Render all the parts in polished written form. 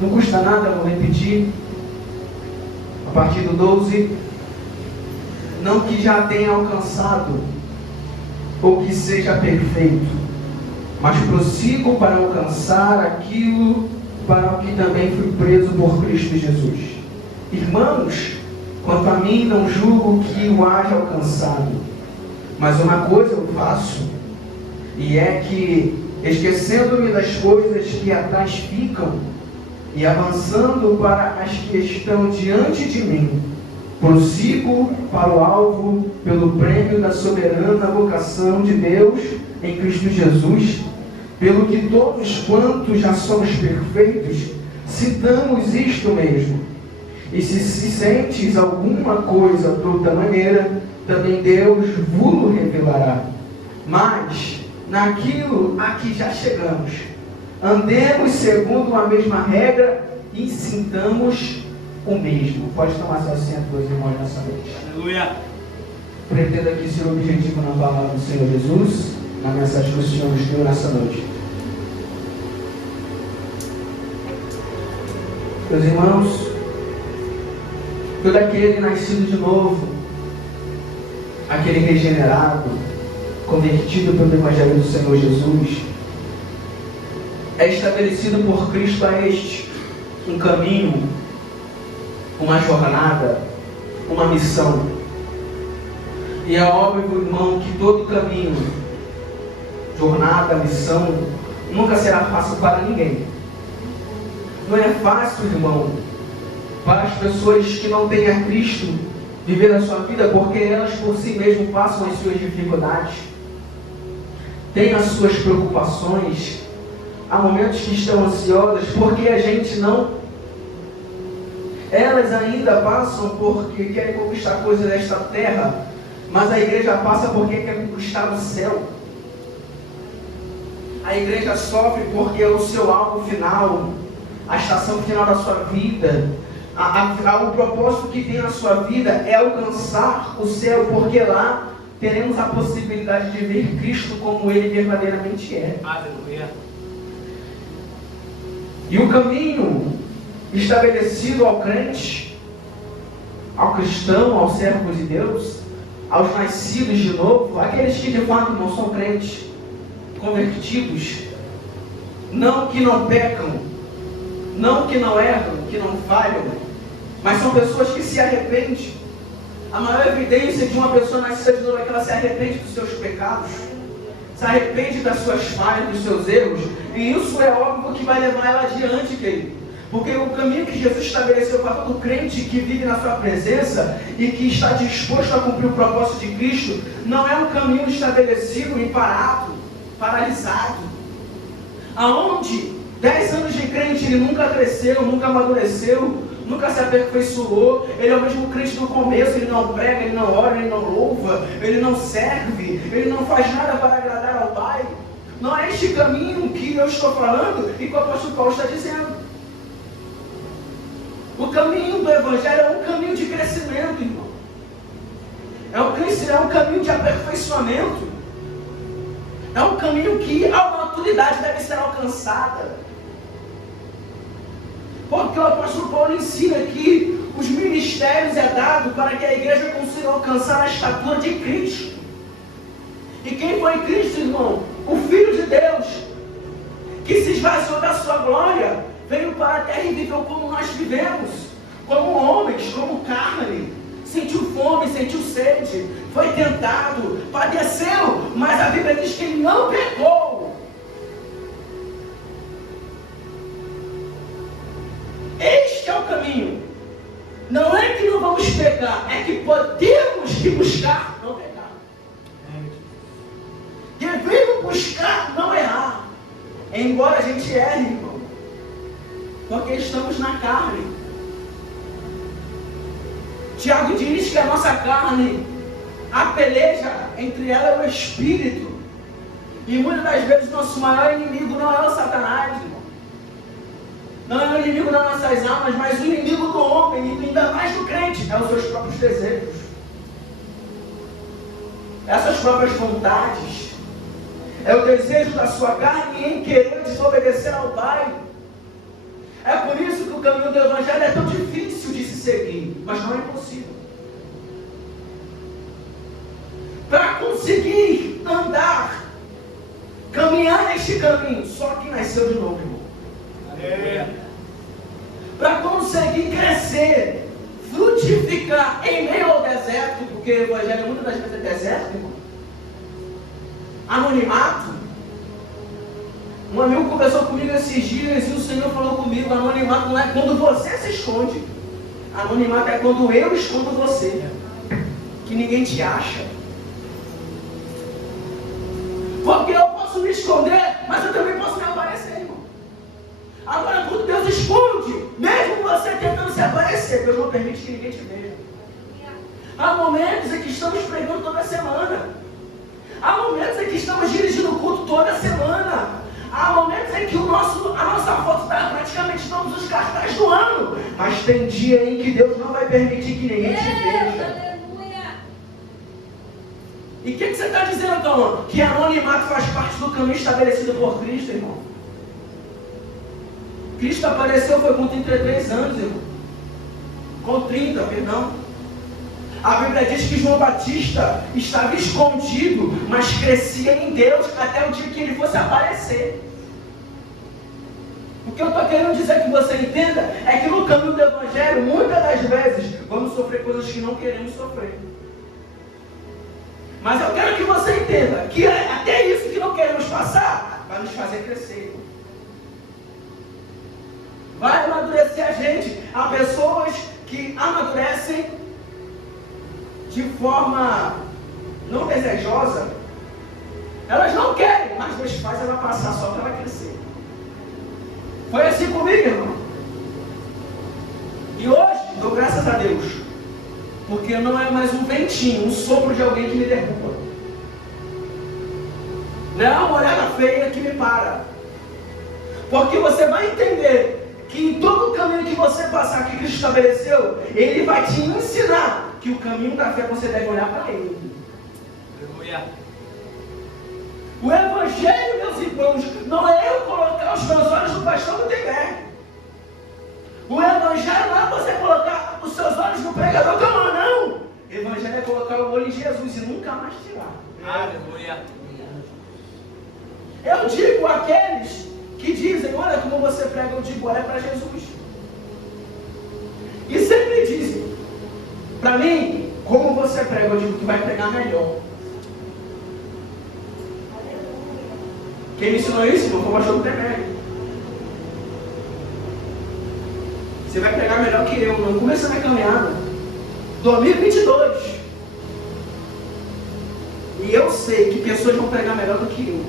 Não custa nada, vou repetir. A partir do 12. Não que já tenha alcançado, ou que seja perfeito, mas prossigo para alcançar aquilo para o que também fui preso por Cristo Jesus. Irmãos, quanto a mim, não julgo que o haja alcançado, mas uma coisa eu faço, e é que, esquecendo-me das coisas que atrás ficam, e avançando para as que estão diante de mim, prossigo para o alvo pelo prêmio da soberana vocação de Deus em Cristo Jesus, pelo que todos quantos já somos perfeitos, citamos isto mesmo. E se sentes alguma coisa de outra maneira, também Deus vos revelará. Mas, naquilo a que já chegamos, andemos segundo a mesma regra e sintamos o mesmo. Pode tomar seu assento, meus irmãos, nessa noite. Aleluia. Pretendo aqui ser o objetivo na palavra do Senhor Jesus, na mensagem que o Senhor nos deu nessa noite. Meus irmãos, todo aquele nascido de novo, aquele regenerado, convertido pelo Evangelho do Senhor Jesus, é estabelecido por Cristo a este um caminho, uma jornada, uma missão. E é óbvio, irmão, que todo caminho, jornada, missão, nunca será fácil para ninguém. Não é fácil, irmão, para as pessoas que não têm a Cristo viver a sua vida, porque elas por si mesmas passam as suas dificuldades, têm as suas preocupações, há momentos que estão ansiosas, porque a gente não. Elas ainda passam porque querem conquistar coisas desta terra, mas a igreja passa porque quer conquistar o céu. A igreja sofre porque é o seu alvo final, a estação final da sua vida, o propósito que tem na sua vida é alcançar o céu, porque lá teremos a possibilidade de ver Cristo como Ele verdadeiramente é. Aleluia. E o caminho estabelecido ao crente, ao cristão, aos servos de Deus, aos nascidos de novo, aqueles que de fato não são crentes, convertidos, não que não pecam, não que não erram, que não falham, mas são pessoas que se arrependem. A maior evidência de uma pessoa nascida de novo é que ela se arrepende dos seus pecados, se arrepende das suas falhas, dos seus erros, e isso é óbvio que vai levar ela adiante, querido. Porque o caminho que Jesus estabeleceu para todo crente que vive na sua presença e que está disposto a cumprir o propósito de Cristo, não é um caminho estabelecido e parado, paralisado, aonde 10 anos de crente ele nunca cresceu, nunca amadureceu, nunca se aperfeiçoou, ele é o mesmo crente do começo, ele não prega, ele não ora, ele não louva, ele não serve, ele não faz nada para agradar ao Pai. Não é este caminho que eu estou falando e que o apóstolo Paulo está dizendo. O caminho do Evangelho é um caminho de crescimento, irmão. É um caminho de aperfeiçoamento. É um caminho que a maturidade deve ser alcançada. Porque o apóstolo Paulo ensina que os ministérios é dado para que a igreja consiga alcançar a estatura de Cristo. E quem foi Cristo, irmão? O Filho de Deus, que se esvaziou da sua glória, veio para a terra e viveu como nós vivemos, como homens, como carne, sentiu fome, sentiu sede, foi tentado, padeceu, mas a Bíblia diz que ele não pecou. Este é o caminho. Não é que não vamos pecar, é que podemos que buscar não pecar. Devemos buscar não errar, embora a gente erre, irmão, porque estamos na carne. Tiago diz que a nossa carne, a peleja entre ela é o espírito, e muitas das vezes nosso maior inimigo não é o Satanás, irmão. Não é o inimigo das nossas almas, mas o inimigo do homem, e ainda mais do crente, é os seus próprios desejos, essas próprias vontades. É o desejo da sua carne em querer desobedecer ao Pai. É por isso o caminho do Evangelho é tão difícil de se seguir, mas não é impossível. Para conseguir andar, caminhar neste caminho, só quem nasceu de novo, irmão. Para conseguir crescer, frutificar em meio ao deserto, porque o Evangelho muitas das vezes é deserto, irmão. Anonimato. Um amigo conversou comigo esses dias e o Senhor falou comigo: anonimato não é quando você se esconde, anonimato é quando eu escondo você, que ninguém te acha. Porque eu posso me esconder, mas eu também posso me aparecer, irmão. Agora, quando Deus esconde, mesmo você tentando se aparecer, Deus não permite que ninguém te veja. Há momentos em que estamos pregando toda semana. Há momentos em que estamos dirigindo o culto toda semana. Há momentos em que a nossa foto está praticamente em todos os cartazes do ano. Mas tem dia em que Deus não vai permitir que ninguém te veja. E o que você está dizendo, então? Que anonimato faz parte do caminho estabelecido por Cristo, irmão. Cristo apareceu foi com 33 anos, irmão. Com 30, perdão. A Bíblia diz que João Batista estava escondido, mas crescia em Deus até o dia que ele fosse aparecer. O que eu estou querendo dizer que você entenda é que no caminho do Evangelho, muitas das vezes, vamos sofrer coisas que não queremos sofrer. Mas eu quero que você entenda que até isso que não queremos passar vai nos fazer crescer. Vai amadurecer a gente. Há pessoas que amadurecem de forma não desejosa. Elas não querem, mas Deus faz ela passar só para ela crescer. Foi assim comigo, irmão. E hoje, dou graças a Deus, porque não é mais um ventinho, um sopro de alguém que me derruba. Não é uma olhada feia que me para. Porque você vai entender que em todo o caminho que você passar, que Cristo estabeleceu, Ele vai te ensinar que o caminho da fé você deve olhar para Ele. Aleluia. O Evangelho, meus irmãos, não é eu colocar os meus olhos no pastor Gutenberg. O Evangelho não é você colocar os seus olhos no pregador Camã, não. O Evangelho é colocar o olho em Jesus e nunca mais tirar. Aleluia. Eu digo àqueles que dizem: olha como você prega, eu digo: olha para Jesus. E sempre dizem para mim: como você prega, eu digo: tu vai pregar melhor. Quem me ensinou isso, irmão, foi o pastor Gutenberg. Você vai pregar melhor que eu. Não comecei a minha caminhada 2022. E eu sei que pessoas vão pregar melhor do que eu.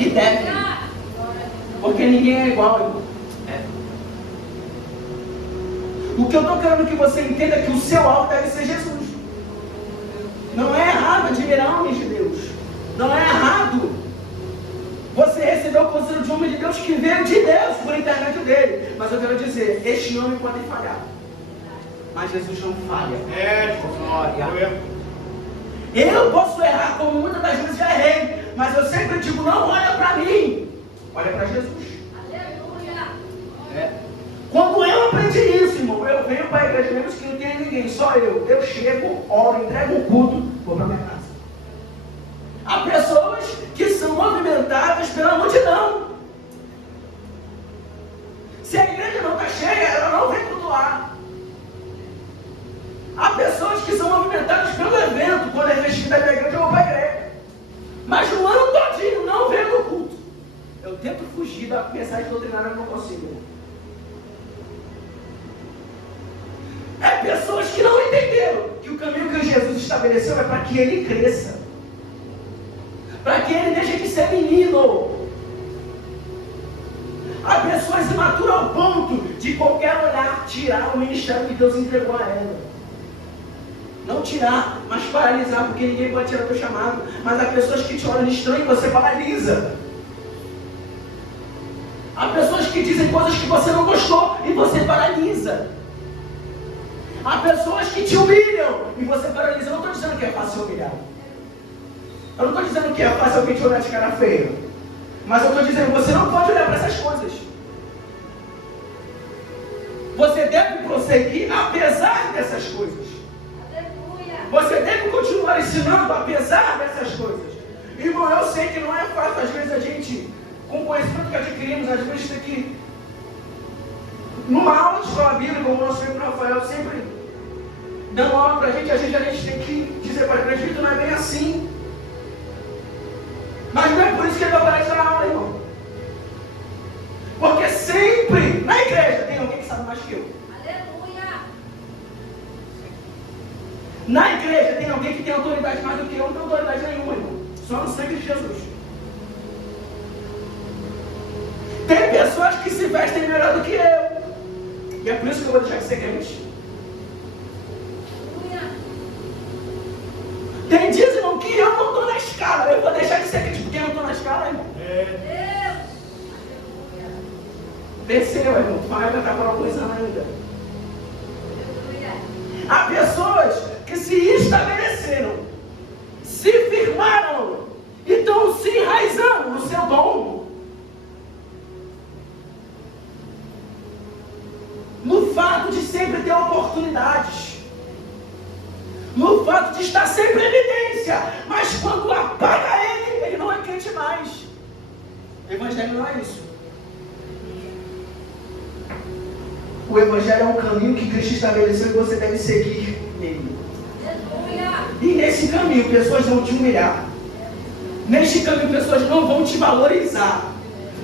E devem. Porque ninguém é igual, irmão. O que eu estou querendo que você entenda é que o seu alvo deve ser Jesus. Não é errado admirar homens de Deus. Não é errado você receber o conselho de um homem de Deus que veio de Deus por intermédio dele. Mas eu quero dizer, este homem pode falhar, mas Jesus não falha. Glória. Eu posso errar, como muitas das vezes já errei, mas eu sempre digo: não olha para mim, olha para Jesus. Quando eu aprendi isso, irmão, eu venho para a igreja mesmo que não tem ninguém, só eu. Eu chego, oro, entrego um culto, vou para minha casa. Há pessoas que são movimentadas pela multidão. Se a igreja não está cheia, ela não vem cultuar. Há pessoas que são movimentadas pelo evento. Quando é festividade da igreja, eu vou para a igreja. Mas no ano todinho não vem no culto. Eu tento fugir da mensagem doutrinária, eu não consigo. É pessoas que não entenderam que o caminho que Jesus estabeleceu é para que ele cresça, para que ele deixe de ser menino. Há pessoas imaturas ao ponto de qualquer olhar tirar o ministério que Deus entregou a ela. Não tirar, mas paralisar, porque ninguém pode tirar o teu chamado. Mas há pessoas que te olham estranho e você paralisa. Há pessoas que dizem coisas que você não gostou e você paralisa. Há pessoas que te humilham e você paralisa. Eu não estou dizendo que é fácil humilhar. Eu não estou dizendo que é fácil alguém te olhar de cara feia. Mas eu estou dizendo que você não pode olhar para essas coisas. deve prosseguir apesar dessas coisas. Você deve continuar ensinando apesar dessas coisas. Irmão, eu sei que não é fácil, às vezes a gente, com o conhecimento que adquirimos, às vezes tem que, numa aula de escola bíblica, como o nosso amigo Rafael sempre dando aula pra gente, às vezes a gente tem que dizer para o presbítero, não é bem assim. Mas não é por isso que ele vai parar de dar aula, irmão. Porque sempre, na igreja, tem alguém que sabe mais que eu. Aleluia! Na igreja tem alguém que tem autoridade mais do que eu, não tem autoridade nenhuma, irmão. Só no sangue de Jesus. Tem pessoas que se vestem melhor do que eu. E é por isso que eu vou deixar de ser crente. Tem dias, irmão, que eu não estou na escala. Eu vou deixar de ser crente porque eu não estou na escala, irmão. Desceu, irmão. Vai estar valorizando ainda. Há pessoas que se estabeleceram, se firmaram e estão se enraizando no seu dom. No fato de sempre ter oportunidades. No fato de estar sempre em evidência. Mas quando apaga ele não é crente mais. O evangelho não é isso. O evangelho é um caminho que Cristo estabeleceu e você deve seguir nele. E nesse caminho pessoas vão te humilhar. Neste caminho pessoas não vão te valorizar.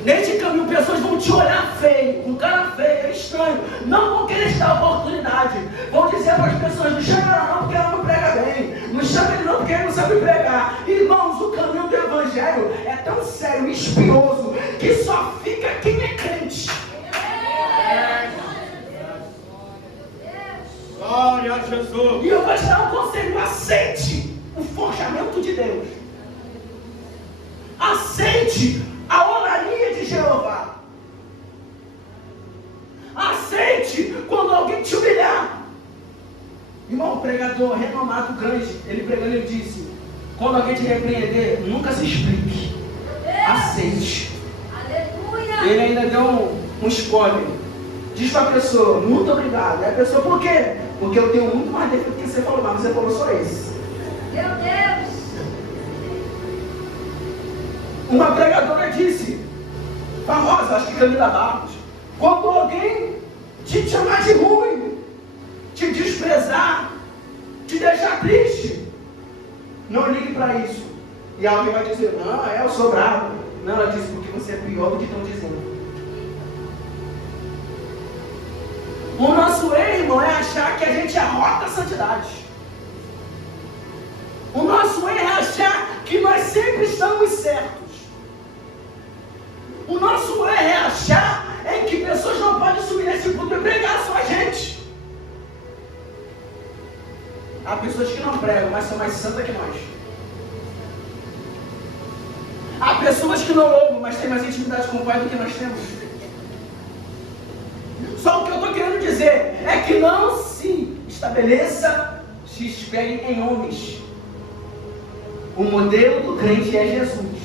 Neste caminho pessoas vão te olhar feio, com cara feia, estranho. Não vão querer te dar oportunidade. Vão dizer para as pessoas, não chama ela não porque ela não prega bem. Não chama ele não porque ele não sabe pregar. Irmãos, o caminho do evangelho é tão sério e espinhoso que só fica quem é crente. Glória a Jesus. E eu vou te dar um conselho: aceite o forjamento de Deus. Aceite a oraria de Jeová. Aceite quando alguém te humilhar. Irmão, um pregador renomado grande, ele pregando, ele disse: quando alguém te repreender, nunca se explique. Aceite. Aleluia! Ele ainda deu um spoiler. Diz para a pessoa: muito obrigado. E a pessoa: por quê? Porque eu tenho muito mais defeito que você falou, mas você falou só esse. Meu Deus! Uma pregadora disse, famosa, acho que Camila Barros: quando alguém te chamar de ruim, te desprezar, te deixar triste, não ligue para isso. E alguém vai dizer: não, eu sou bravo. Não, ela disse: porque você é pior do que estão dizendo. O nosso erro, irmão, é achar que a gente arrota a santidade. O nosso erro é achar que nós sempre estamos certos. O nosso erro é achar que pessoas não podem subir nesse púlpito e pregar só a gente. Há pessoas que não pregam, mas são mais santas que nós. Há pessoas que não louvam, mas têm mais intimidade com o Pai do que nós temos. Só o que eu estou querendo dizer é que não se estabeleça, se espere em homens. O modelo do crente é Jesus.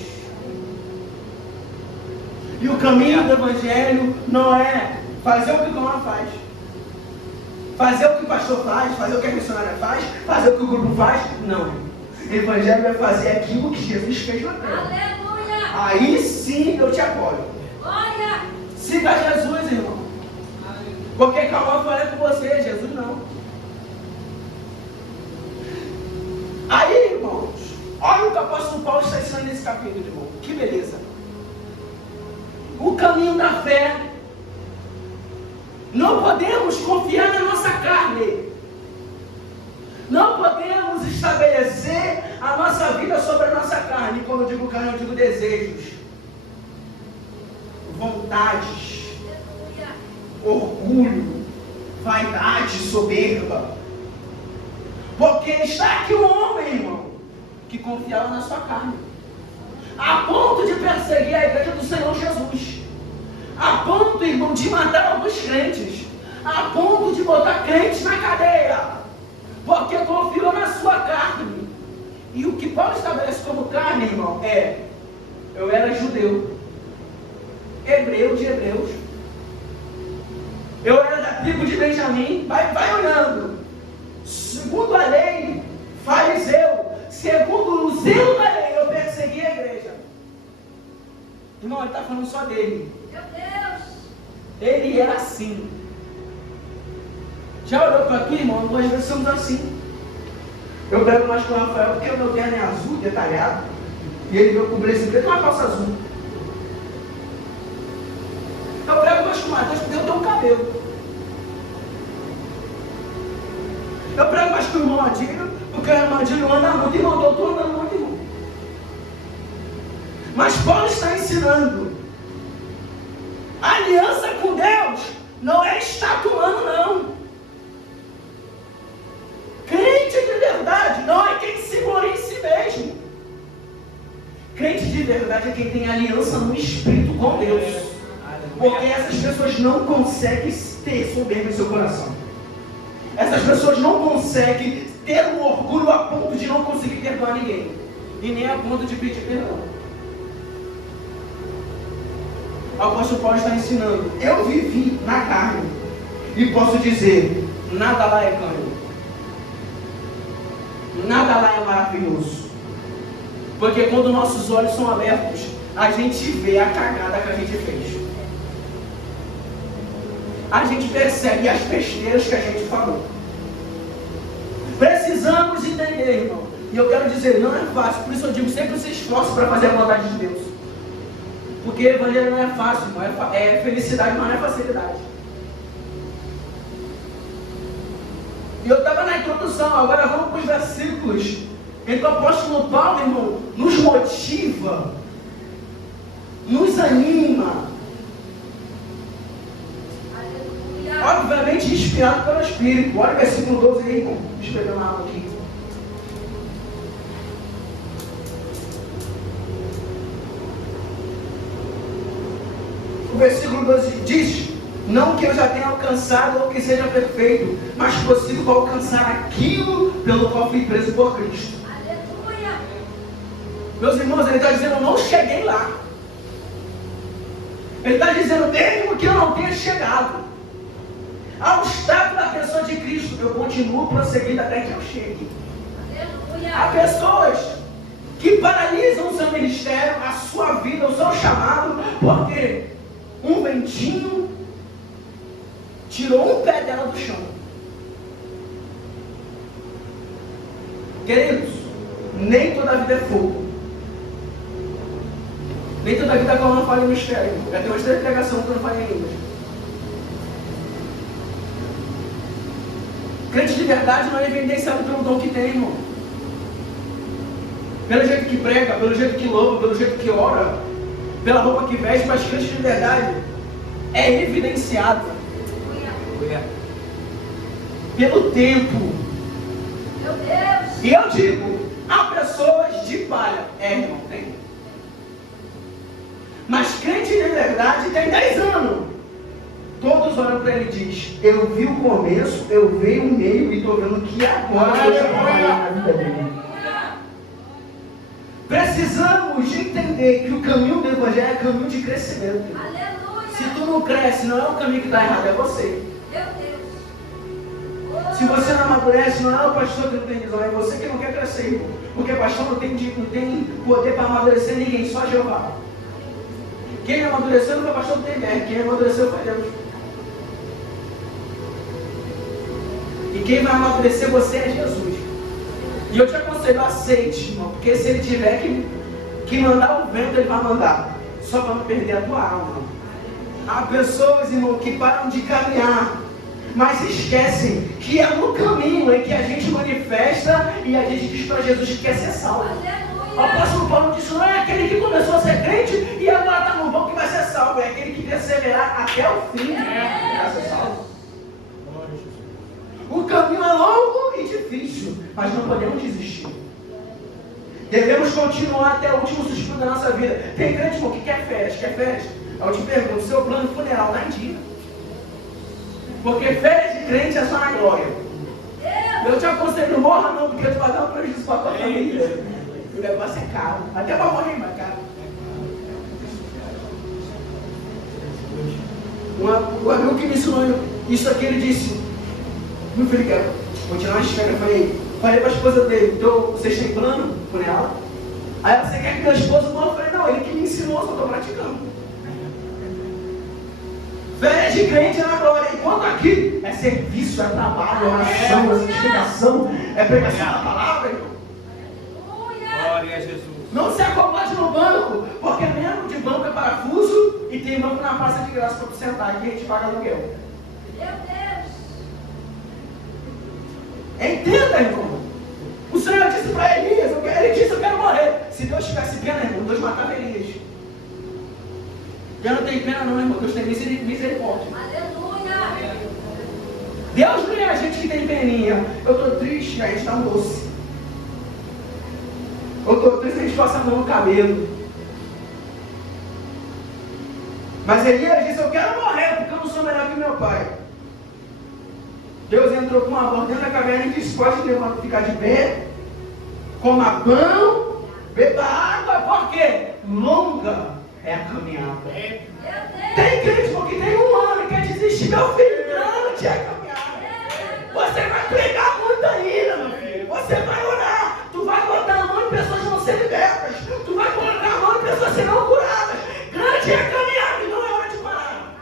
E o caminho do evangelho não é fazer o que o Tomás faz, fazer o que o pastor faz, fazer o que a missionária faz, fazer o que o grupo faz. Não. O evangelho é fazer aquilo que Jesus fez na terra. Aleluia! Aí sim eu te apoio. Glória! Siga Jesus, irmão. Porque Calma falei com você, Jesus não. Aí, irmãos, olha o que o apóstolo Paulo está ensinando nesse capítulo, irmão. Que beleza. O caminho da fé. Não podemos confiar na nossa carne. Não podemos estabelecer a nossa vida sobre a nossa carne. Quando eu digo carne, eu digo desejos, vontades, orgulho, vaidade, soberba. Porque está aqui um homem, irmão, que confiava na sua carne, a ponto de perseguir a igreja do Senhor Jesus, a ponto, irmão, de matar alguns crentes, a ponto de botar crentes na cadeia, porque confiou na sua carne. E o que Paulo estabelece como carne, irmão, é: eu era judeu, hebreu de hebreus, eu era da tribo de Benjamim, vai olhando. Segundo a lei, fariseu. Segundo o zelo da lei, eu persegui a igreja. Irmão, ele está falando só dele. Meu Deus. Ele era assim. Já olhou para aqui, irmão? Nós vezes somos assim. Eu prego mais com o Rafael porque o meu terno é azul, detalhado. E ele veio cobrir esse preto com uma calça azul. Eu prego mais com o Matheus porque eu tenho um cabelo. Eu prego mais com o irmão Adílio porque o irmão Adílio anda muito. Irmão, eu estou andando muito, irmão. Mas Paulo está ensinando. A aliança com Deus não é status humano, não. Crente de verdade não é quem se gloria em si mesmo. Crente de verdade é quem tem aliança no Espírito com Deus. Porque essas pessoas não conseguem ter soberba em seu coração. Essas pessoas não conseguem ter um orgulho a ponto de não conseguir perdoar ninguém. E nem a ponto de pedir perdão. O apóstolo Paulo está ensinando. Eu vivi na carne. E posso dizer, nada lá é ganho. Nada lá é maravilhoso. Porque quando nossos olhos são abertos, a gente vê a cagada que a gente fez. A gente percebe as besteiras que a gente falou. Precisamos entender, irmão. E eu quero dizer, não é fácil. Por isso eu digo, sempre se esforce para fazer a vontade de Deus. Porque o evangelho não é fácil, irmão. É felicidade, mas não é facilidade. E eu estava na introdução, agora vamos para os versículos. Então o apóstolo Paulo, irmão, nos motiva, nos anima. Aleluia. Obviamente inspirado pelo Espírito. Olha o versículo 12 aí, irmão. Deixa eu pegar uma água aqui. O versículo 12 diz: não que eu já tenha alcançado ou que seja perfeito, mas prossigo para alcançar aquilo pelo qual fui preso por Cristo. Aleluia. Meus irmãos, ele está dizendo, eu não cheguei lá. Ele está dizendo, mesmo que eu não tenha chegado ao estado da pessoa de Cristo, eu continuo prosseguindo até que eu chegue. Aleluia. Há pessoas que paralisam o seu ministério, a sua vida, o seu chamado, porque um ventinho tirou um pé dela do chão. Queridos, nem toda a vida é fogo. Nem toda a vida é como eu não falo em mistério. Já tem umas 3 pregações que eu não falo em línguas. Crente de verdade não é evidenciado pelo dom que tem, irmão. Pelo jeito que prega, pelo jeito que louva, pelo jeito que ora, pela roupa que veste, mas crente de verdade é evidenciado pelo tempo. Meu Deus. E eu digo, há pessoas de palha. Irmão, tem. Mas crente de verdade tem 10 anos. Todos olham para ele e dizem, eu vi o começo, eu vi o meio e estou vendo que agora Deus está trabalhando na vida dele. Precisamos de entender que o caminho do Evangelho é caminho de crescimento. Aleluia. Se tu não cresce, não é o caminho que está errado, é você. Meu Deus. Se você não amadurece, não é o pastor que não tem visão, é você que não quer crescer, irmão. Porque pastor não tem poder para amadurecer ninguém, só Jeová. Quem amadureceu não foi pastor, não tem guerra. Quem amadureceu foi Deus. E quem vai amadurecer você é Jesus. E eu te aconselho, aceite, irmão, porque se ele tiver que mandar o vento, ele vai mandar. Só para não perder a tua alma. Há pessoas, irmão, que param de caminhar, mas esquecem que é no caminho em que a gente manifesta e a gente diz para Jesus que quer ser salvo. O apóstolo Paulo disse, não é aquele que começou a ser crente e agora está no bom que vai ser salvo. É aquele que perseverar até o fim que vai ser salvo. O caminho é longo e difícil, mas não podemos desistir. Devemos continuar até o último suspiro da nossa vida. Tem crente, irmão, que quer férias, Eu te pergunto, seu plano funeral está em dia. Porque férias de crente é só na glória. Eu te aconselho, não morra não, porque tu vai dar um prejuízo para a tua família. O negócio é caro. Até para morrer, mas caro. O amigo que me ensinou isso aqui, ele disse: meu filho, quero continuar a esfera. Eu falei para a esposa dele: então, vocês têm plano com ela? Aí ela: você quer que minha esposa morra? Eu falei: não, ele que me ensinou, só estou praticando. Férias de crente é na glória, enquanto aqui é serviço, é trabalho, é oração, é santificação, é pregação da palavra, irmão. Glória a Jesus. Não se acomode no banco, porque mesmo de banco é parafuso e tem banco na praça de graça para tu sentar, aqui a gente paga aluguel. Meu Deus. Entenda, irmão. O Senhor disse para Elias, ele disse: eu quero morrer. Se Deus tivesse pena, irmão, Deus matava Elias. Deus não tem pena não, irmão, Deus tem misericórdia. Aleluia. Deus não é a gente que tem peninha. Eu estou triste, a gente dá um doce. Eu estou triste, a gente passa a mão no cabelo. Mas Elias disse: eu quero morrer, porque eu não sou melhor que meu pai. Deus entrou com uma voz dentro da caverna e disse: pode ficar de pé, coma pão, beba água, porque longa é a caminhada. Meu Deus. Tem crente porque tem um ano e quer desistir. Meu filho, grande é a caminhada. Você vai pregar muito ainda, meu filho. Você vai orar. Tu vai botar a mão em pessoas que vão ser libertas. Tu vai colocar a mão em pessoas que serão curadas. Grande é a caminhada e não é hora de parar.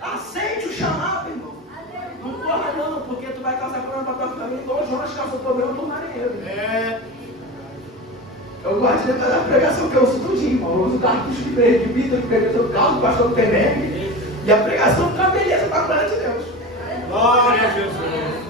Aceite o chamado, irmão. Não corra não, porque tu vai causar problema para tua família. Igual o Jonas causou problema para o marinheiro. Eu gosto de da pregação que eu uso tudinho, irmão. Eu uso o Carlos de Vitor, de pregação do Carlos, do pastor do Temerg. E a pregação fica beleza para a glória de Deus. Glória a Jesus.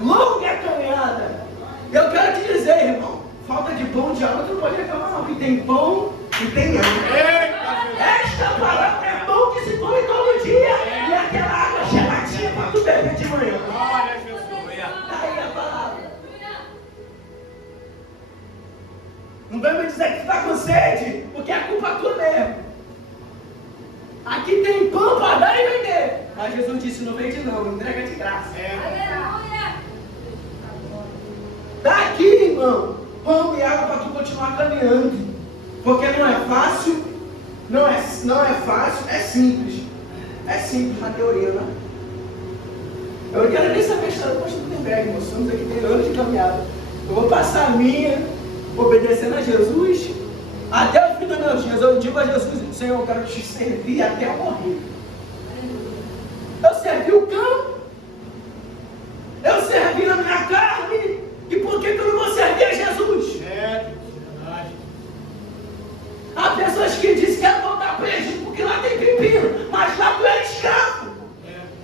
Longa é a caminhada. Eu quero te dizer, irmão, falta de pão, de água, tu não pode reclamar não, que tem pão e tem água. Esta palavra é pão que se come todo dia. E aquela água geladinha para tu beber de manhã. Glória a Jesus. Tá aí a palavra. Não vem me dizer que tu está com sede, porque a culpa é tua mesmo. Aqui tem pão para dar e vender. Mas Jesus disse: não vende não, entrega de graça. Aleluia. Dá aqui, irmão, pão e água para tu continuar caminhando. Porque não é fácil, não é fácil, é simples. É simples na teoria, né? Eu quero nem saber a história do pastor Gutenberg, irmão. Estamos aqui tem anos de caminhada. Eu vou passar a minha, obedecendo a Jesus, até o fim dos meus dias. Eu digo a Jesus: Senhor, eu quero te servir até eu morrer. Eu servi o campo, eu servi na minha carne, e por que eu não vou servir a Jesus? Há pessoas que dizem que querem voltar para o Egito porque lá tem pepino, mas lá tu é escravo.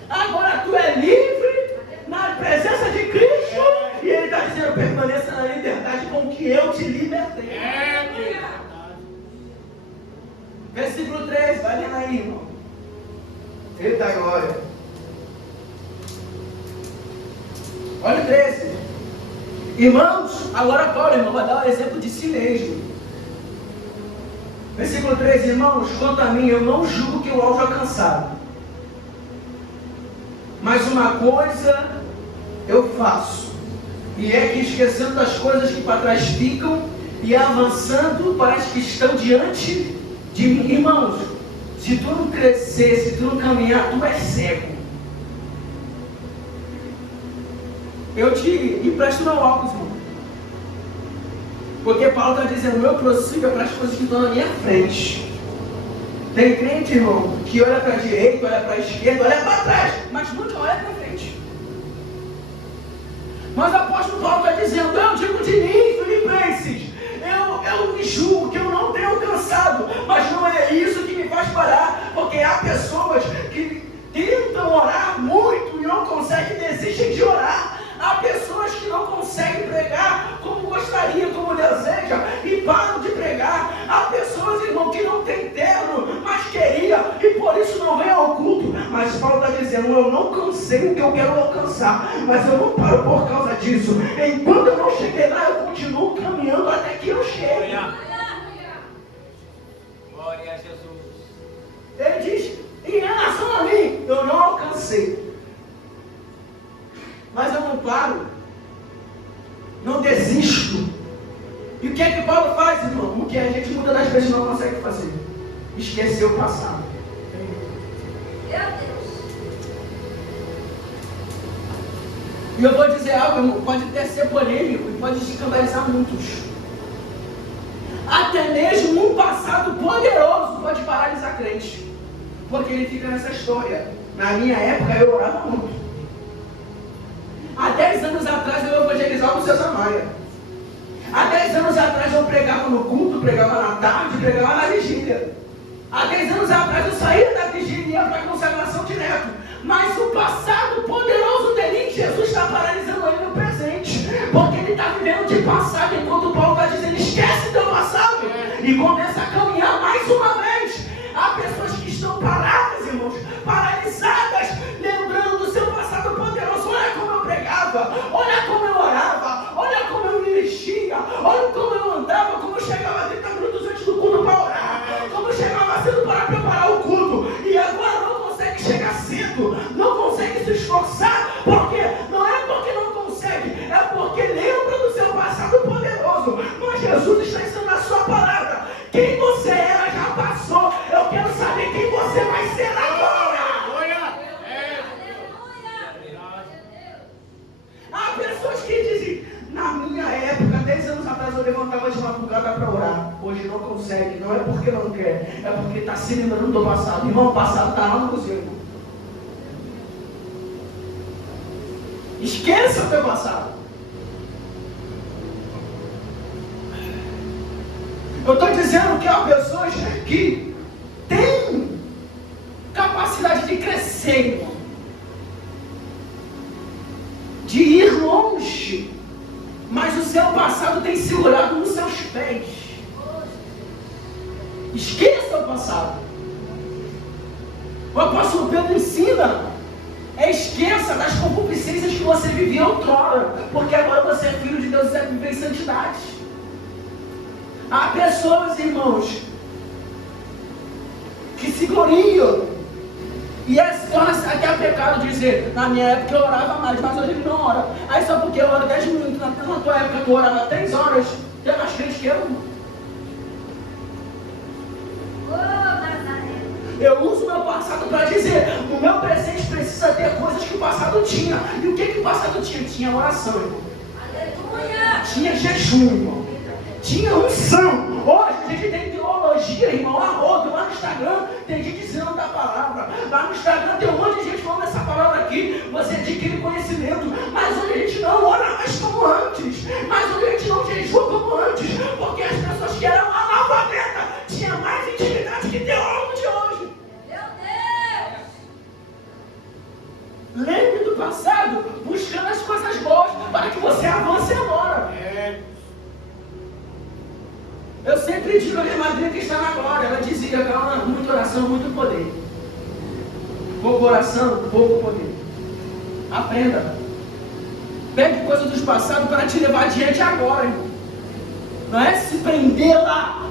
Agora tu é livre na presença de Cristo, e Ele está dizendo: permaneça na liberdade com que eu te libertei. Versículo 3, vai lendo aí, irmão. Eita glória. Olha o 13. Irmãos, agora Paulo, irmão, vai dar o exemplo de si mesmo. Versículo 13: irmãos, quanto a mim, eu não julgo que eu haja alcançado. Mas uma coisa eu faço, e é que esquecendo das coisas que para trás ficam, e avançando para as que estão diante de mim. Irmãos, se tu não crescer, se tu não caminhar, tu é cego. Eu te empresto meu óculos, irmão. Porque Paulo está dizendo: eu prossigo para as coisas que estão na minha frente. Tem crente, irmão, que olha para a direita, olha para a esquerda, olha para trás, mas nunca olha para frente. Mas o apóstolo Paulo está dizendo: eu digo de mim, Filipenses, eu me julgo que eu não tenho alcançado, mas não é isso que me faz parar, porque há pessoas que tentam orar muito e não conseguem, desistem de orar. Há pessoas que não conseguem pregar como gostaria, como deseja, e param de pregar. Há pessoas, irmão, que não têm terno, mas queria, e por isso não vem ao culto. Mas Paulo está dizendo: eu não cansei o que eu quero alcançar, mas eu não paro por causa disso. Enquanto eu não cheguei lá, eu continuo caminhando até que eu chegue. Glória a Jesus. Ele diz: em relação a mim, eu não alcancei, mas eu não paro, não desisto. E o que é que Paulo faz, irmão? O que a gente muitas das vezes não consegue fazer: esquecer o passado. Meu Deus. E eu vou dizer algo, irmão, pode até ser polêmico e pode escandalizar muitos. Até mesmo um passado poderoso pode paralisar crente. Porque ele fica nessa história. Na minha época eu orava muito. Há 10 anos atrás eu evangelizava o César Maia. Há 10 anos atrás eu pregava no culto, pregava na tarde, pregava na vigília. Há 10 anos atrás eu saía da vigília e ia para a consagração direto. Mas o passado poderoso dele, Jesus está paralisando ele no presente. Porque ele está vivendo de passado, enquanto Paulo está dizendo, esquece teu passado. E começa a caminhar mais uma vez. Há pessoas que estão paradas, irmãos, paralisadas, lembrando do seu passado poderoso. Olha como eu pregava, olha como eu orava, olha como eu me vestia, olha como eu andava, como eu chegava 30 minutos antes do culto para orar, como eu chegava cedo para preparar o culto. E agora não consegue chegar cedo, não consegue se esforçar, porque não é porque não consegue, é porque lembra do seu passado poderoso. Mas Jesus está ensinando a sua palavra. Quem você era já passou. Eu quero saber quem você vai ser agora. Há pessoas que dizem, na minha época, 10 anos atrás eu levantava de madrugada para orar. Hoje não consegue, não é porque não quer, é porque está se lembrando do passado. Irmão, o passado está lá no museu. Esqueça o teu passado. Eu estou dizendo que há pessoas que têm capacidade de crescer, irmão, de ir longe, mas o seu passado tem segurado nos seus pés. Esqueça o passado. O apóstolo Pedro ensina, esqueça das concupiscências que você vivia outrora, porque agora você é filho de Deus e deve viver em santidade. Há pessoas, irmãos, que se gloriam, e torna-se até pecado dizer, na minha época eu orava mais, mas hoje ele não ora. Aí só porque eu oro 10 minutos, na tua época tu orava 3 horas, tem mais crente que eu. Eu uso o meu passado para dizer, o meu presente precisa ter coisas que o passado tinha. E o que o passado tinha? Tinha oração, irmão. Aleluia. Tinha jejum, irmão. Tinha unção. Hoje a gente tem teologia, irmão, a roda. Lá no Instagram tem gente ensinando da palavra. Lá no Instagram tem um monte de gente falando essa palavra aqui. Você adquire conhecimento. Mas hoje a gente não ora mais como antes. Mas hoje a gente não jejua como antes. Porque as pessoas que eram analfabetas tinham mais intimidade que teólogo de hoje. Meu Deus. Lembre do passado, buscando as coisas boas, para que você avance agora. Eu sempre digo a minha madrinha que está na glória, ela dizia, calma, muita oração, muito poder. Pouco oração, pouco poder. Aprenda. Pegue coisas dos passados para te levar adiante agora, irmão. Não é se prender lá.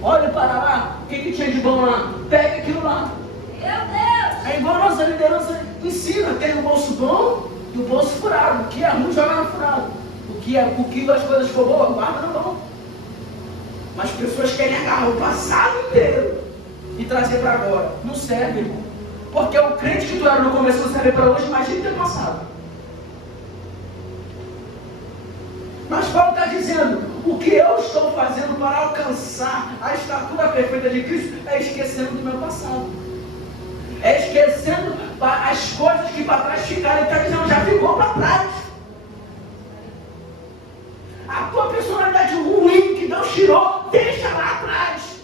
Olha para lá, o que tinha de bom lá? Pegue aquilo lá. Meu Deus. É igual a nossa liderança ensina, tem o bolso bom e o bolso furado. O que é ruim, joga no furado. O que as coisas for boas, guarda no bom. Mas pessoas querem agarrar o passado inteiro e trazer para agora. Não serve, irmão. Porque o crente que tu era no começo não serve para hoje, imagina ter passado. Mas Paulo está dizendo, o que eu estou fazendo para alcançar a estatura perfeita de Cristo é esquecendo do meu passado. É esquecendo as coisas que para trás ficaram. Ele está dizendo, já ficou para trás. A tua personalidade ruim que Deus tirou, deixa lá atrás.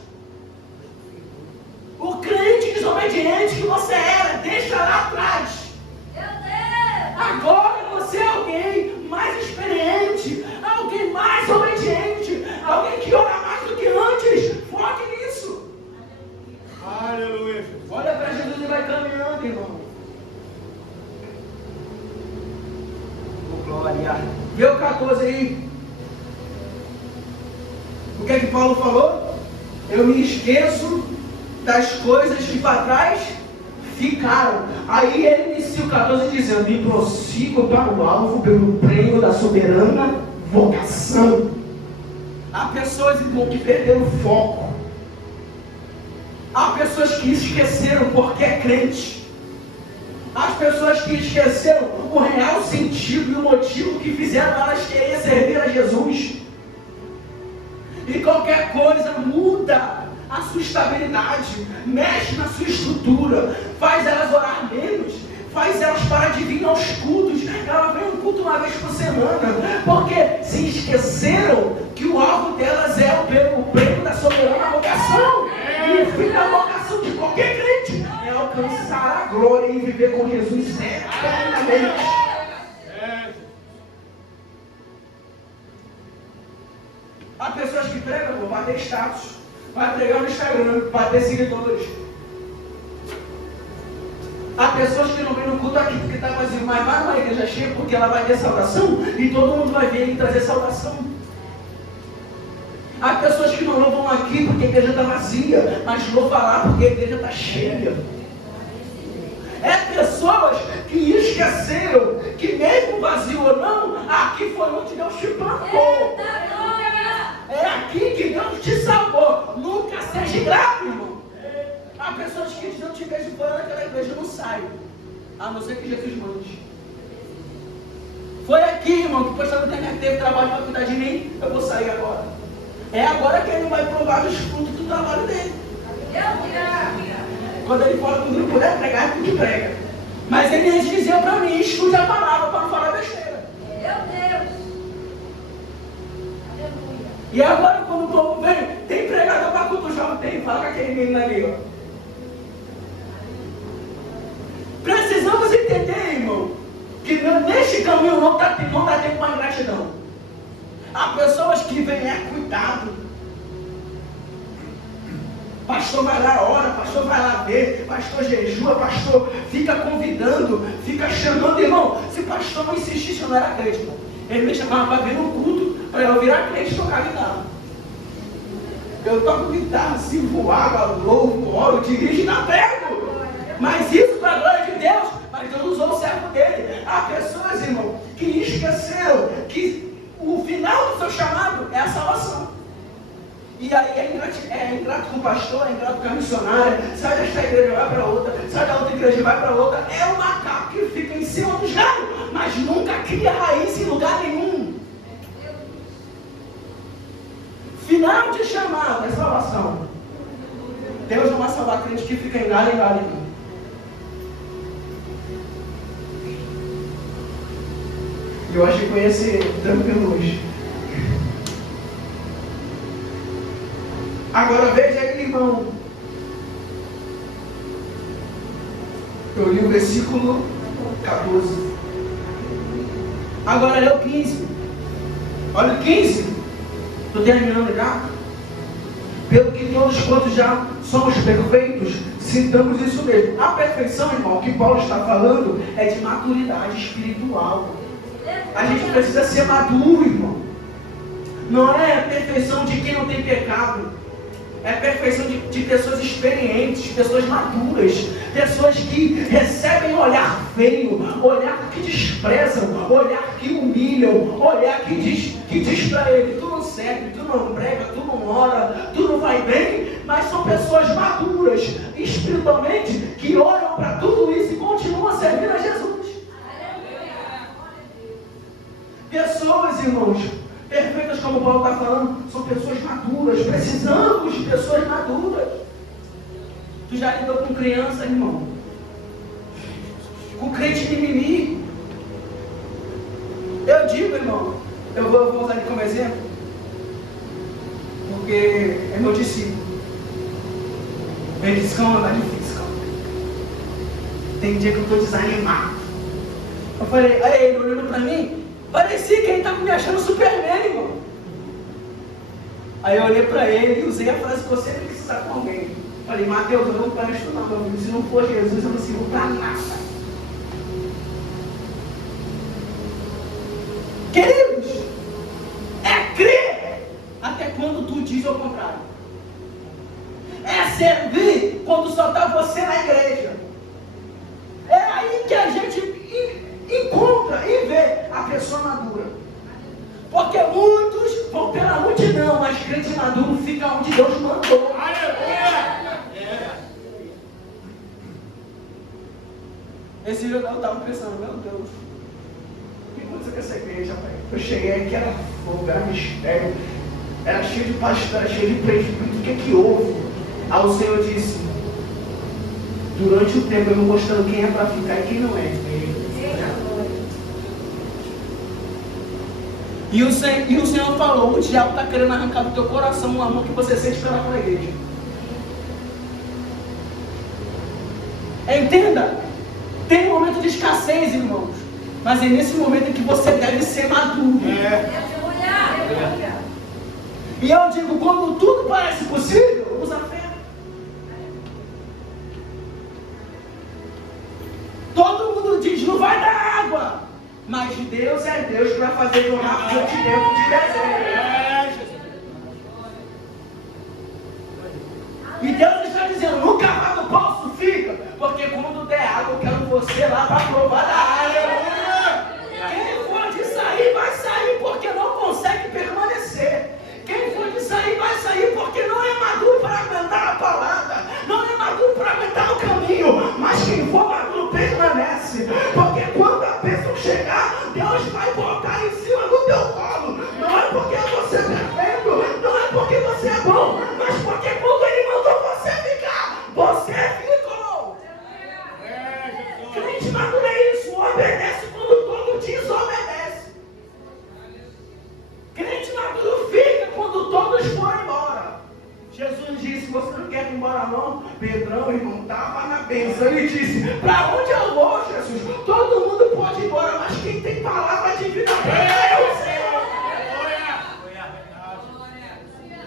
O crente desobediente que você era, deixa lá atrás. Meu Deus. Agora você é alguém mais experiente, alguém mais obediente, alguém que ora mais do que antes. Foque nisso. Aleluia. Olha para Jesus e vai caminhando, irmão. Glória. Vê o 14 aí. O que é que Paulo falou? Eu me esqueço das coisas que para trás ficaram. Aí ele inicia o 14 dizendo, me prossigo para o alvo pelo prêmio da soberana vocação. Há pessoas, irmão, que perderam o foco. Há pessoas que esqueceram porque é crente. As pessoas que esqueceram o real sentido e o motivo que fizeram elas querer servir a Jesus. E qualquer coisa muda a sua estabilidade, mexe na sua estrutura, faz elas orar menos, faz elas parar de vir aos cultos. Ela vem um culto uma vez por semana, porque se esqueceram que o alvo delas é o prêmio da soberana vocação. E o fim da vocação de qualquer crente é alcançar a glória e viver com Jesus eternamente. Há pessoas que pregam, vão bater status, vai pregar no Instagram, bater seguidores. Há pessoas que não vêm no culto aqui porque está vazio, mas vai numa igreja cheia porque ela vai ter saudação e todo mundo vai vir e trazer saudação. Há pessoas que não louvam aqui porque a igreja está vazia, mas louvam lá porque a igreja está cheia. É pessoas que esqueceram que mesmo vazio ou não, aqui foi onde Deus te plantou. É aqui que Deus te salvou. Nunca seja ingrato, irmão. Há pessoas que dizem, eu te vejo fora daquela igreja, eu não saio. A não ser que Jesus mande. Foi aqui, irmão, que depois quando teve trabalho para cuidar de mim, eu vou sair agora. É agora que ele vai provar os frutos do trabalho dele. Quando ele fala que não puder pregar, é porque prega. Mas ele dizia para mim, estude a palavra para não falar besteira. Meu Deus. E agora quando o povo vem, tem pregador para culto jovem, tem, fala com aquele menino ali, ó. Precisamos entender, irmão, que neste caminho não dá tempo para ingratidão. Há pessoas que vêm, cuidado. Pastor vai lá, ora, pastor vai lá ver, pastor jejua, pastor fica convidando, fica chamando, irmão. Se o pastor não insistisse, eu não era crente, irmão. Ele me chamava para vir no culto, para eu virar crente e tocar guitarra. Eu toco guitarra, sirvo água, louvo, oro, dirijo e não prego. Mas isso para a glória de Deus, mas Deus usou o servo dele. Há pessoas, irmão, que esqueceram que o final do seu chamado é a salvação. E aí é ingrato com o pastor, é ingrato com a missionária, sai desta igreja vai para outra, sai da outra igreja vai para outra. É um macaco que fica em cima dos galhos, mas nunca cria raiz em lugar nenhum. Final de chamado é salvação. Deus não vai salvar crente que fica em galho em galho. Eu acho que conheci tranquilo hoje. Agora veja aí, irmão. Eu li o versículo 14. Agora lê o 15. Olha o 15. Estou terminando já. Pelo que todos quantos já somos perfeitos, sintamos isso mesmo. A perfeição, irmão, que Paulo está falando é de maturidade espiritual. A gente precisa ser maduro, irmão. Não é a perfeição de quem não tem pecado. É a perfeição de pessoas experientes, pessoas maduras, pessoas que recebem olhar feio, olhar que desprezam, olhar que humilham, olhar que diz para ele, tu não serve, tu não prega, tu não ora, tu não vai bem, mas são pessoas maduras, espiritualmente, que olham para tudo isso e continuam a servir a Jesus. Pessoas, irmãos, perfeitas como Paulo está falando, são pessoas maduras. Precisamos de pessoas maduras. Tu já lidou com criança, irmão? Com crente mimimi? Eu digo, irmão, eu vou usar ele como exemplo, porque é meu discípulo. Ele disse, calma, tá difícil, calma. Tem dia que eu estou desanimado. Eu falei, aí ele olhando para mim, parecia que ele estava me achando Superman, irmão. Aí eu olhei para ele e usei a frase que você tem que estar com alguém. Falei, Mateus, eu não presto não, meu filho. Se não for Jesus, eu não sirvo para nada. Queridos, é crer até quando tu diz ao contrário. É servir quando só está você na igreja. É aí que a gente encontra e vê a pessoa madura. Porque muitos vão pela multidão, mas crente maduro fica onde Deus mandou. Esse dia eu estava pensando, meu Deus, o que aconteceu com essa igreja, pai? Eu cheguei aqui, era fogo, era mistério, era cheio de pastor, era cheio de presbítero, o que houve? Aí o Senhor disse, durante o tempo eu vou mostrando quem é para ficar e quem não é. E o Senhor falou, o diabo está querendo arrancar do teu coração o amor que você sente pela igreja. Entenda, tem um momento de escassez, irmãos, mas é nesse momento que você deve ser maduro. E eu digo, quando tudo parece possível, usa a fé. Todo mundo diz, não vai dar água, mas Deus é Deus para fazer jorrar fonte dentro de deserto. E Deus está dizendo, no cavalo do poço fica, porque quando der água eu quero você lá para provar da água. Quem for de sair, vai sair porque não consegue permanecer. Quem for de sair, vai sair porque não é maduro para aguentar a palavra, não é maduro para aguentar o caminho, mas quem for maduro permanece, porque quando a bênção chegar, Deus vai botar em cima do teu colo. Não é porque você é perfeito, não é porque você é bom, mas porque quando Ele mandou você ficar, você ficou. Crente maduro é isso, obedece quando todo desobedece. Crente maduro fica quando todos forem embora. Jesus disse, você não quer ir embora não? Pedrão, irmão, estava na bênção. Ele disse, para onde eu vou, Jesus? Todo mundo pode ir embora, mas quem tem palavra de vida é o Senhor.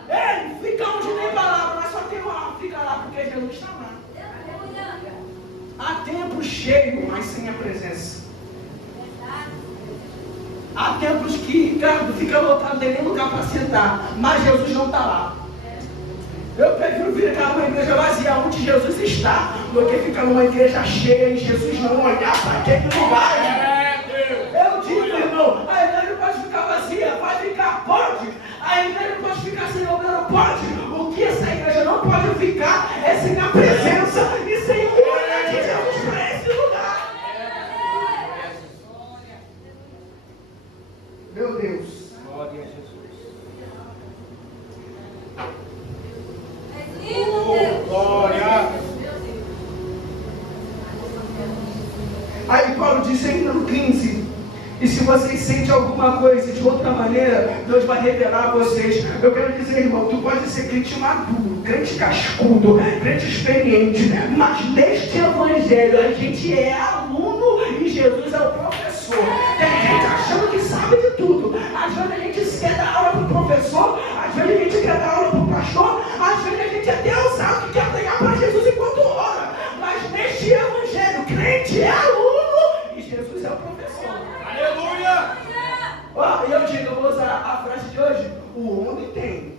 Ei, fica onde nem palavra, mas só tem uma, fica lá porque Jesus está lá. Há tempo cheio, mas sem a presença. Há tempos que, cara, fica lotado, não tem nem lugar para sentar, mas Jesus não está lá. Eu prefiro ficar numa igreja vazia onde Jesus está, do que ficar numa igreja cheia e Jesus não olhar para aquele lugar. Eu digo, irmão, a igreja pode ficar vazia, vai ficar, pode. A igreja pode ficar sem obreiro, pode. O que essa igreja não pode ficar é sem a presença e sem o olhar de Jesus para esse lugar. Meu Deus. Glória a Jesus. Glória. Aí Paulo diz ainda no 15, e se vocês sentem alguma coisa de outra maneira, Deus vai revelar a vocês. Eu quero dizer, irmão, tu pode ser crente maduro, crente cascudo, crente experiente, mas neste evangelho a gente é aluno e Jesus é o professor. Tem gente achando que sabe de tudo. Às vezes a gente quer dar aula para o professor, às vezes a gente quer dar aula para o pastor, às vezes a gente até sabe que quer pregar para Jesus enquanto ora. Mas neste evangelho, crente é aluno e Jesus é o professor. Aleluia! E eu digo, eu vou usar a frase de hoje, o homem tem.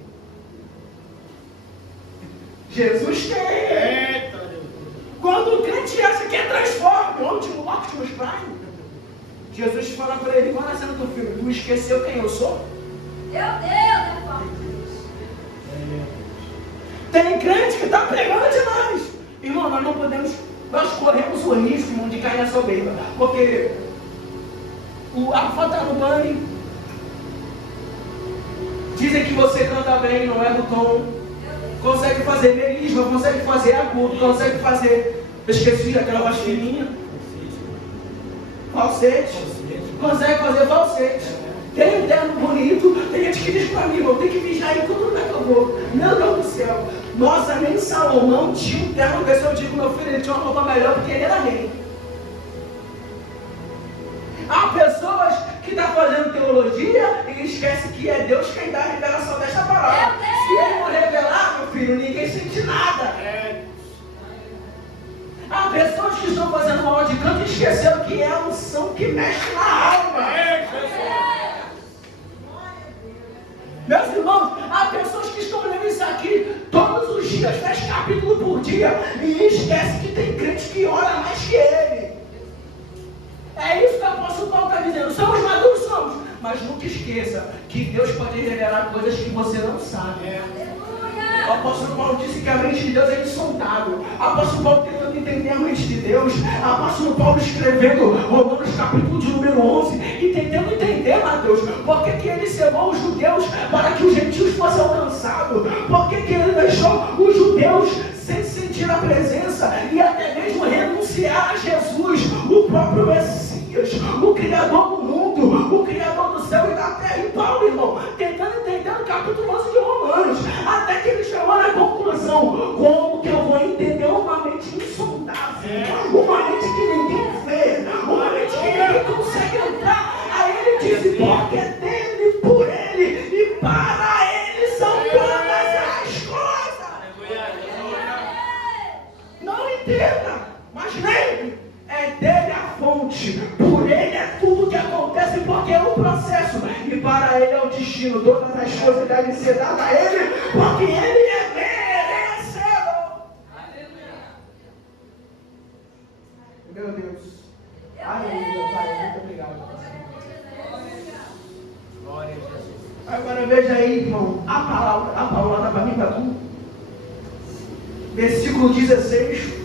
Jesus tem. Eita, Quando o crente acha que é transforme, Optimus Prime, Jesus fala para ele, qual é a cena do filme? Tu esqueceu quem eu sou? Meu Deus, Tem crente que está pregando demais. Irmão, nós não podemos, nós corremos o risco, irmão, de cair na soberba. Porque a Rafa está no banho. Dizem que você canta bem, não é do tom. Consegue fazer melisma, consegue fazer agudo, consegue fazer, eu esqueci, aquela voz fininha. Falsete. Consegue fazer falsete. Tem um terno bonito, tem gente que diz para mim, irmão, tem que vigiar em todo lugar que eu vou. Meu Deus do céu. Nossa, nem Salomão tinha um terno desse. Eu digo, meu filho, ele tinha uma roupa melhor porque ele era rei. Há pessoas que estão fazendo teologia e esquecem que é Deus quem dá a revelação desta palavra. Se ele não revelar, meu filho, ninguém sente nada. Há pessoas que estão fazendo aula de canto e esqueceram que é a unção que mexe na alma. Meus irmãos, há pessoas que estão lendo isso aqui todos os dias, 10 capítulos por dia, e esquece que tem crente que ora mais que ele. É isso que o apóstolo Paulo está dizendo. Somos maduros, somos. Mas nunca esqueça que Deus pode revelar coisas que você não sabe. O apóstolo Paulo disse que a mente de Deus é insondável. O apóstolo Paulo tentando entender entender a mente de Deus. Apóstolo Paulo escrevendo Romanos capítulo de número 11 e tentando entender, Mateus, por que ele selou os judeus para que os gentios fossem alcançados? Por que ele deixou os judeus sem sentir a presença e até mesmo renunciar a Jesus, o próprio Messias, o Criador do mundo, o Criador do céu e da terra? E Paulo, irmão, tentando entender o capítulo 11 de Romanos, até que ele chegou na conclusão: como que eu vou entender uma mente insondável, uma mente que ninguém vê, uma mente que ninguém consegue entrar? Aí ele diz: porque é dele, por ele e para ele são todas as coisas. Não entenda, mas lembre, é dele a fonte, por ele é tudo que acontece, porque é o processo, e para ele é o destino. Todas as coisas devem ser dadas a ele, porque ele é merecedor. Meu Deus, aleluia, Pai, muito obrigado. Glória a Jesus. Agora veja aí, irmão, a palavra para mim, para tu. Versículo 16.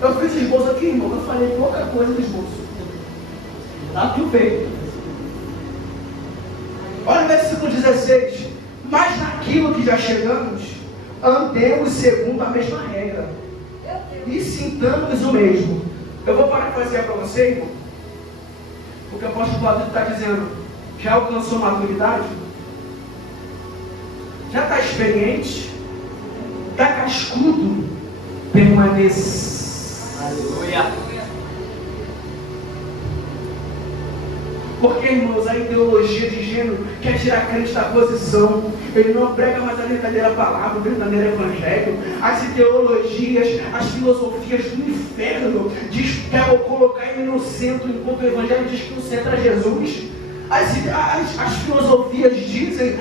Eu fiz esboço aqui, irmão. Eu falei pouca coisa do esboço. Tá tudo feito. Olha o versículo 16. Mas naquilo que já chegamos, andemos segundo a mesma regra e sintamos o mesmo. Eu vou parafrasear para você, irmão. Porque o apóstolo Paulo está dizendo: já alcançou maturidade? Já está experiente? Está cascudo? Permaneça. Aleluia. Porque, irmãos, a ideologia de gênero quer tirar crente da posição. Ele não prega mais a verdadeira palavra, o verdadeiro evangelho. As ideologias, as filosofias do inferno querem colocar ele no centro, enquanto o evangelho diz que o centro é Jesus. As filosofias dizem,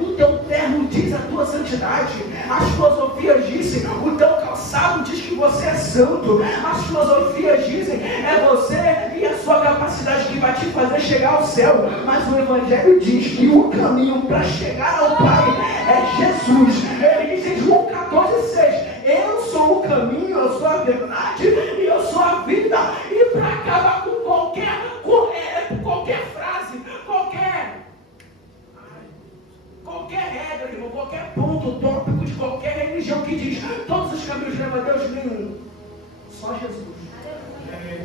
o teu terno diz a tua santidade. As filosofias dizem, o teu calçado diz que você é santo. As filosofias dizem, é você e a sua capacidade que vai te fazer chegar ao céu. Mas o evangelho diz que o caminho para chegar ao Pai é Jesus. Ele diz em João 14,6: eu sou o caminho, eu sou a verdade e eu sou a vida. E para acabar com qualquer frase, qualquer regra, irmão, qualquer ponto tópico de qualquer religião que diz todos os caminhos levam a Deus, nenhum, só Jesus.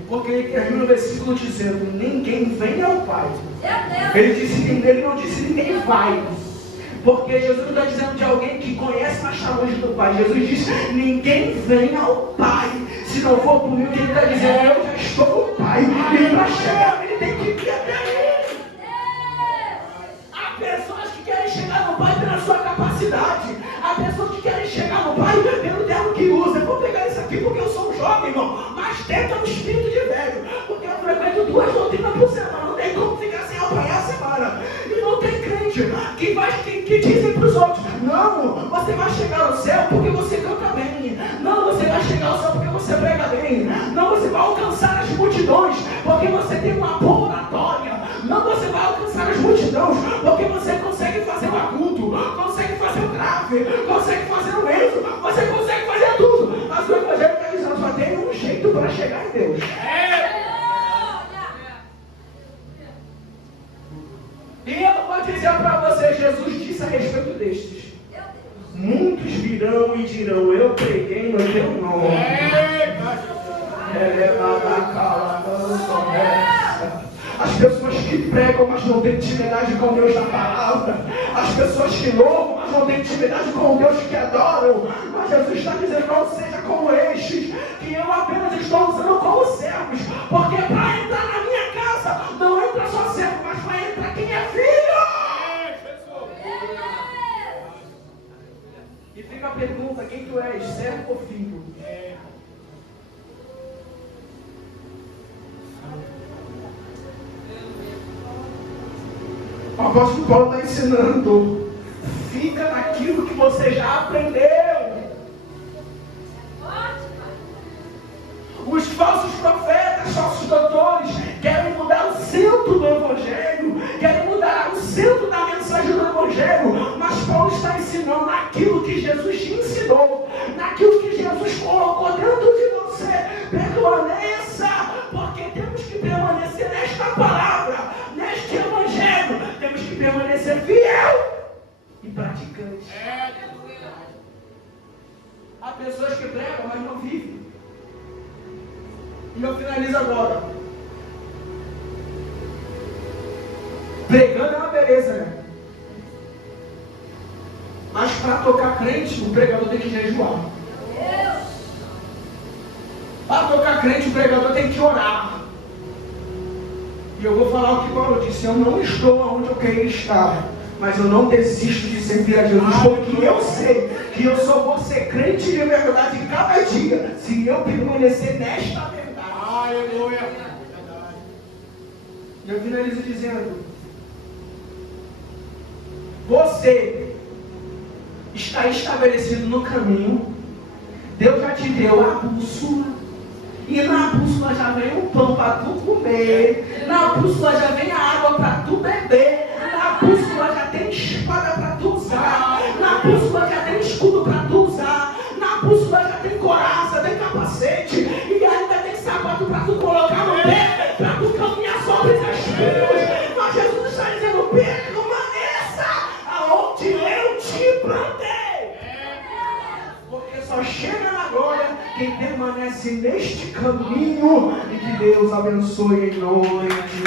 Porque ele termina o versículo dizendo: ninguém vem ao Pai. Ele não disse ninguém vai. Porque Jesus não está dizendo de alguém que conhece, mas está longe do Pai. Jesus disse: ninguém vem ao Pai se não for por mim. O que ele está dizendo: eu já estou no Pai. E para chegar, ele tem que ir até ele. Há pessoas que querem chegar no Pai pela sua capacidade. Há pessoas que querem chegar no Pai pelo termo que usa. Eu vou pegar isso aqui porque eu sou um jovem, irmão. Mas tenta um espírito de velho. Porque eu frequento 2 doutrinas por semana. Não tem como ficar sem apanhar a semana. E não tem crente que dizem para os outros: não, você vai chegar ao céu porque você canta bem. Não, você vai chegar ao céu porque você prega bem. Não, você vai alcançar as multidões porque você tem uma boa oratória. Não, você vai alcançar as multidões porque você consegue fazer o agudo, consegue fazer o grave, consegue fazer o mesmo, você consegue fazer tudo. Mas o evangelho está dizendo: só tem um jeito para chegar em Deus. E eu vou dizer para você, Jesus disse a respeito destes: muitos virão e dirão, eu preguei no teu nome. As pessoas que pregam, mas não têm intimidade com Deus na palavra. As pessoas que louvam, mas não têm intimidade com Deus que adoram. Mas Jesus está dizendo: não seja como estes, que eu apenas estou usando como servos. Porque para entrar na minha casa, não entra só servo, mas vai entrar quem é filho. E fica a pergunta: quem tu és, servo ou filho? O apóstolo Paulo está ensinando: fica naquilo que você já aprendeu. Os falsos profetas, falsos doutores querem mudar o centro do evangelho, querem mudar o centro da mensagem do evangelho. Mas Paulo está ensinando naquilo que Jesus te ensinou, naquilo que E eu finalizo agora. Pregando é uma beleza, né? Mas para tocar crente, o pregador tem que jejuar. Para tocar crente, o pregador tem que orar. E eu vou falar o que Paulo disse: eu não estou onde eu queria estar, mas eu não desisto de servir a Jesus, porque eu sei que eu só vou ser crente de verdade cada dia, se eu permanecer nesta verdade. Aleluia. E eu finalizo dizendo: você está estabelecido no caminho, Deus já te deu a bússola. E na bússola já vem o pão para tu comer. Na bússola já vem a água para tu beber. Na bússola já tem espada para tu usar. Na bússola já tem escudo para tu usar. Na bússola já tem coraça, tem capacete. E ainda tem sapato para tu colocar no pé, para tu caminhar sobre as espinhos. Mas Jesus está dizendo: permaneça aonde eu te plantei. Porque só chega na glória quem permanece neste caminho. E que Deus abençoe em nome de